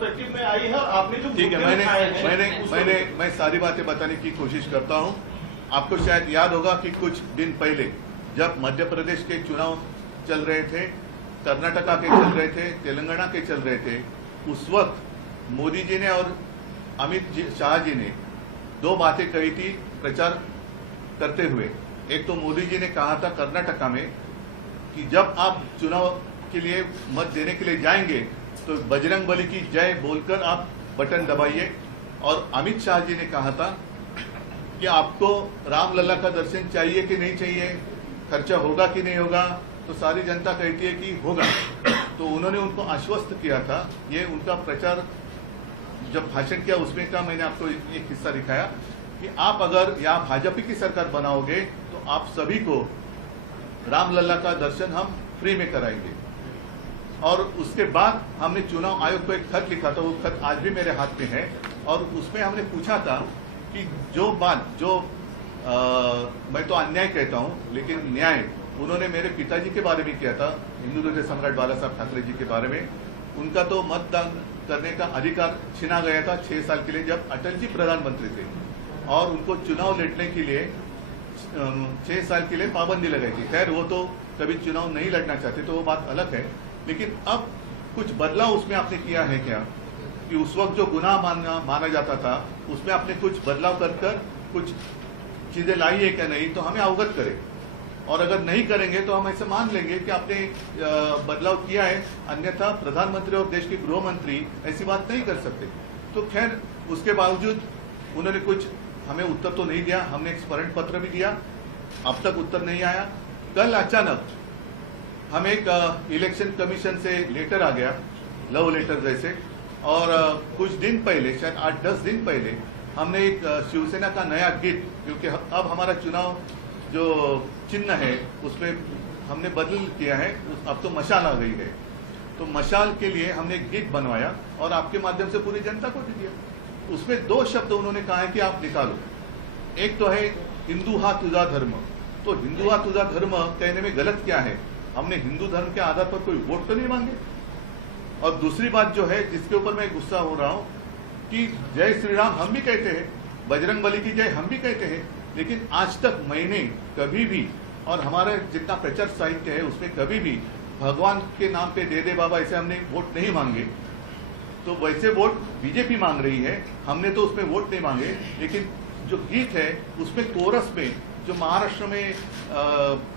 Perspective में आई है और आपने जो ठीक है, मैं सारी बातें बताने की कोशिश करता हूं। आपको शायद याद होगा कि कुछ दिन पहले जब मध्य प्रदेश के चुनाव चल रहे थे, कर्नाटका के चल रहे थे, तेलंगाना के चल रहे थे, उस वक्त मोदी जी ने और अमित शाह जी ने दो बातें कही थी प्रचार करते हुए। एक तो मोदी जी ने कहा था कर्नाटका में कि जब आप चुनाव के लिए मत देने के लिए जाएंगे तो बजरंग बली की जय बोलकर आप बटन दबाइए, और अमित शाह जी ने कहा था कि आपको रामलला का दर्शन चाहिए कि नहीं चाहिए, खर्चा होगा कि नहीं होगा, तो सारी जनता कहती है कि होगा। तो उन्होंने उनको आश्वस्त किया था। ये उनका प्रचार जब भाषण किया उसमें का मैंने आपको एक हिस्सा दिखाया कि आप अगर यहाँ भाजपा की सरकार बनाओगे तो आप सभी को रामलला का दर्शन हम फ्री में कराएंगे। और उसके बाद हमने चुनाव आयोग को एक खत लिखा था, वो खत आज भी मेरे हाथ में है, और उसमें हमने पूछा था कि जो बात मैं तो अन्याय कहता हूं लेकिन न्याय उन्होंने मेरे पिताजी के बारे में किया था, हिंदू हृदय सम्राट बाला साहब ठाकरे जी के बारे में। उनका तो मतदान करने का अधिकार छीना गया था 6 साल के लिए जब अटल जी प्रधानमंत्री थे, और उनको चुनाव लड़ने के लिए 6 साल के लिए पाबंदी लगाई थी। खैर वो तो कभी चुनाव नहीं लड़ना चाहते, तो वो बात अलग है। लेकिन अब कुछ बदलाव उसमें आपने किया है क्या कि उस वक्त जो गुनाह माना जाता था उसमें आपने कुछ बदलाव कर कुछ चीजें लाई है क्या नहीं, तो हमें अवगत करें। और अगर नहीं करेंगे तो हम ऐसे मान लेंगे कि आपने बदलाव किया है, अन्यथा प्रधानमंत्री और देश के गृह मंत्री ऐसी बात नहीं कर सकते। तो खैर उसके बावजूद उन्होंने कुछ हमें उत्तर तो नहीं दिया। हमने एक स्मरण पत्र भी दिया, अब तक उत्तर नहीं आया। कल अचानक हमें एक इलेक्शन कमीशन से लेटर आ गया, लव लेटर जैसे, और कुछ दिन पहले शायद 8-10 दिन पहले हमने एक शिवसेना का नया गीत, क्योंकि अब हमारा चुनाव जो चिन्ह है उसमें हमने बदल किया है, अब तो मशाल आ गई है, तो मशाल के लिए हमने एक गीत बनवाया और आपके माध्यम से पूरी जनता को दे दिया। उसमें 2 शब्द उन्होंने कहा है कि आप निकालो। एक तो है हिंदू हा तुझा धर्म, तो हिंदू हा तुझा धर्म कहने में गलत क्या है? हमने हिंदू धर्म के आधार पर कोई वोट तो नहीं मांगे। और दूसरी बात जो है जिसके ऊपर मैं गुस्सा हो रहा हूं कि जय श्री राम हम भी कहते हैं, बजरंग बली की जय हम भी कहते हैं, लेकिन आज तक मैंने कभी भी, और हमारा जितना प्रचार साहित्य है उसमें कभी भी भगवान के नाम पे दे दे बाबा ऐसे हमने वोट नहीं मांगे। तो वैसे वोट बीजेपी मांग रही है, हमने तो उसमें वोट नहीं मांगे। लेकिन जो गीत है उसमें कोरस में जो महाराष्ट्र में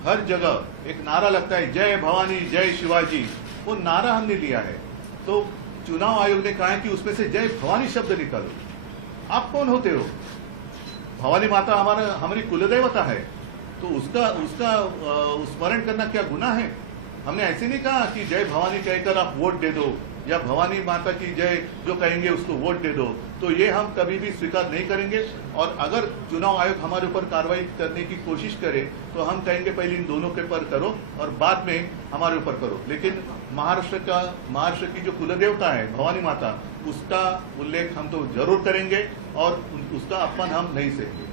हर जगह एक नारा लगता है जय भवानी जय शिवाजी, वो नारा हमने लिया है। तो चुनाव आयोग ने कहा है कि उसमें से जय भवानी शब्द निकालो। आप कौन होते हो? भवानी माता हमारी कुलदेवता है, तो उसका स्मरण करना क्या गुनाह है? हमने ऐसे नहीं कहा कि जय भवानी कहकर आप वोट दे दो, या भवानी माता की जय जो कहेंगे उसको वोट दे दो। तो ये हम कभी भी स्वीकार नहीं करेंगे। और अगर चुनाव आयोग हमारे ऊपर कार्रवाई करने की कोशिश करे तो हम कहेंगे पहले इन दोनों के पर करो और बाद में हमारे ऊपर करो। लेकिन महाराष्ट्र की जो कुलदेवता है भवानी माता, उसका उल्लेख हम तो जरूर करेंगे और उसका अपमान हम नहीं सहेंगे।